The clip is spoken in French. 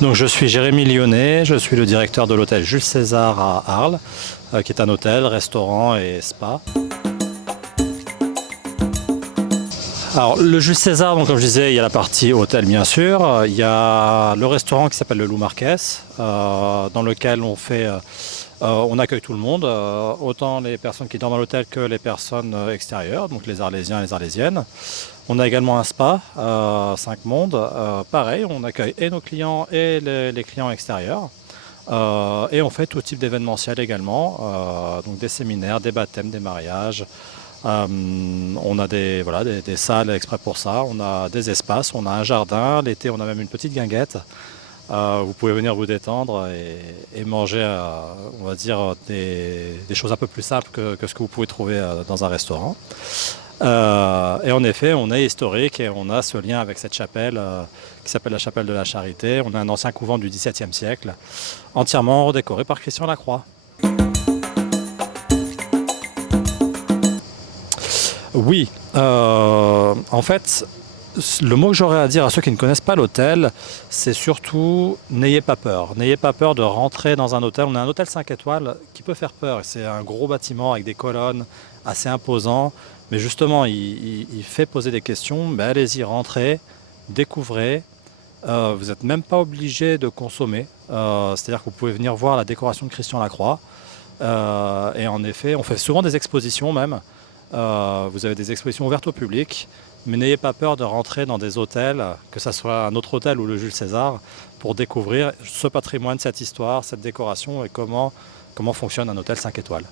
Donc je suis Jérémy Lyonnais, je suis le directeur de l'hôtel Jules César à Arles, qui est un hôtel, restaurant et spa. Alors le Jules César, donc comme je disais, il y a la partie hôtel bien sûr, il y a le restaurant qui s'appelle le Lou Marques, dans lequel on accueille tout le monde, autant les personnes qui dorment à l'hôtel que les personnes extérieures, donc les Arlésiens et les Arlésiennes. On a également un spa, 5 mondes, pareil, on accueille et nos clients et les clients extérieurs. Et on fait tout type d'événementiel également, donc des séminaires, des baptêmes, des mariages. On a des salles exprès pour ça, on a des espaces, on a un jardin, l'été on a même une petite guinguette. Vous pouvez venir vous détendre et manger, on va dire, des choses un peu plus simples que ce que vous pouvez trouver dans un restaurant. Et en effet, on est historique et on a ce lien avec cette chapelle qui s'appelle la chapelle de la Charité. On a un ancien couvent du XVIIe siècle, entièrement redécoré par Christian Lacroix. Oui, en fait, le mot que j'aurais à dire à ceux qui ne connaissent pas l'hôtel, c'est surtout n'ayez pas peur. N'ayez pas peur de rentrer dans un hôtel. On a un hôtel 5 étoiles qui peut faire peur. C'est un gros bâtiment avec des colonnes assez imposant. Mais justement, il fait poser des questions. Ben, allez-y, rentrez, découvrez. Vous n'êtes même pas obligé de consommer. C'est-à-dire que vous pouvez venir voir la décoration de Christian Lacroix. Et en effet, on fait souvent des expositions même. Vous avez des expositions ouvertes au public, mais n'ayez pas peur de rentrer dans des hôtels, que ce soit un autre hôtel ou le Jules César, pour découvrir ce patrimoine, cette histoire, cette décoration et comment fonctionne un hôtel 5 étoiles.